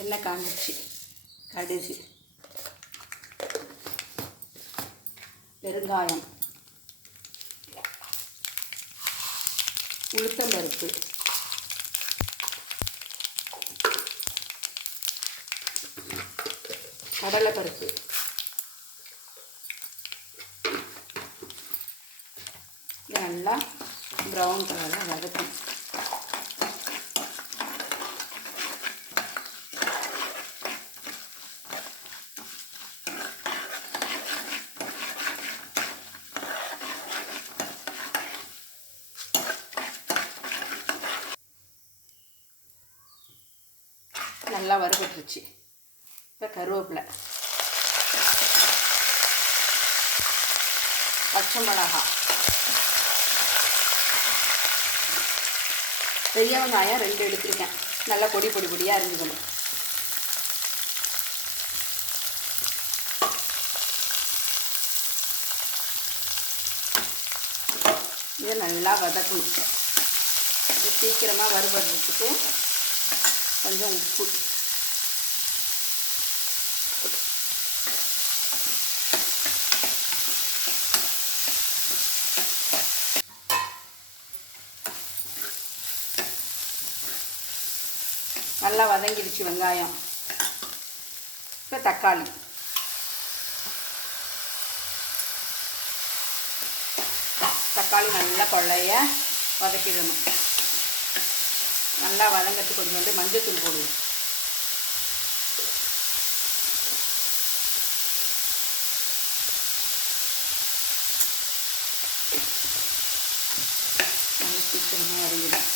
எண்ணெய் காஞ்சிடுச்சு. கடுகு, பெருங்காயம், உளுத்தம்பருப்பு, கடலைப்பருப்பு, நல்லா ப்ரௌன் கலரில் வதக்கணும். நல்லா வறுபட்டுருச்சு. இப்போ கருவேப்பிலை, பச்சை மிளகாய், பெரிய வெங்காயம் 2 எடுத்துருக்கேன். நல்லா பொடி பொடியாக இருந்துக்கணும். இதை நல்லா வதக்கணும். இது சீக்கிரமாக வறுபடுறதுக்கு கொஞ்சம் உப்பு, நல்லா வதங்கிடுச்சு வெங்காயம். இப்போ தக்காளி, நல்லா கொள்ளைய வதக்கிடணும். நல்லா வதங்கிறதுக்கு கொஞ்சோண்டு மஞ்சத்தூள் போடுவோம். நல்லா சீக்கிரமாக வதங்கிடும்.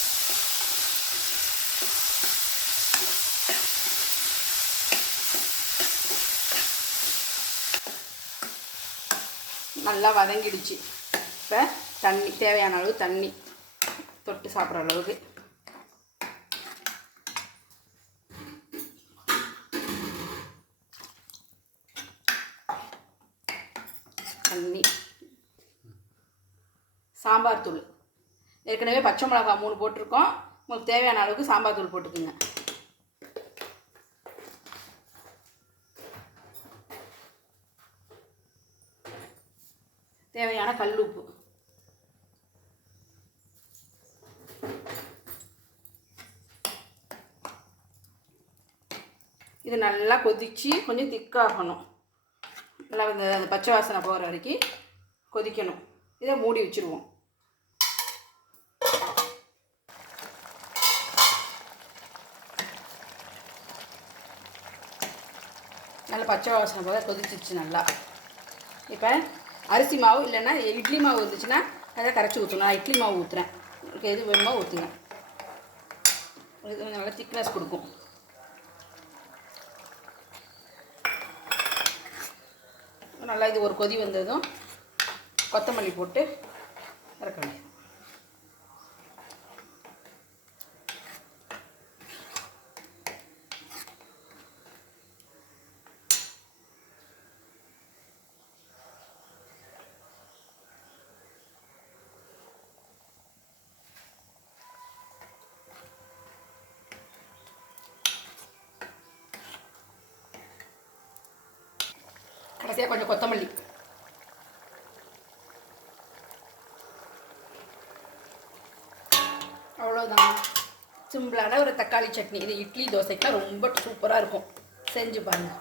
நல்லா வதங்கிடுச்சு. இப்போ தண்ணி, தேவையான அளவு தண்ணி, தொட்டு சாப்பிட்ற அளவுக்கு தண்ணி. சாம்பார் தூள், ஏற்கனவே பச்சை மிளகாய் 3 போட்டிருக்கோம். உங்களுக்கு தேவையான அளவுக்கு சாம்பார் தூள் போட்டுக்குங்க. தேவையான கல் உப்பு, இது நல்லா கொதித்து கொஞ்சம் திக்காகணும். நல்லா அந்த பச்சை வாசனை போகிற வரைக்கும் கொதிக்கணும். இதை மூடி வச்சுருவோம். நல்லா பச்சை வாசனை போக கொதிச்சிச்சு நல்லா. இப்போ அரிசி மாவு இல்லைன்னா இட்லி மாவு இருந்துச்சுன்னா அதை கரைச்சி ஊற்றணும். நான் இட்லி மாவு ஊற்றுறேன். உங்களுக்கு எது வேணுமோ ஊற்றுங்க. இது நல்லா திக்னஸ் கொடுக்கும். நல்லா இது ஒரு கொதி வந்ததும் கொத்தமல்லி போட்டு இறக்க வேண்டியது. கடைசியாக கொஞ்சம் கொத்தமல்லி. அவ்வளோதான். சிம்பிளான ஒரு தக்காளி சட்னி. இது இட்லி தோசைக்கெலாம் ரொம்ப சூப்பராக இருக்கும். செஞ்சு பாருங்கள்.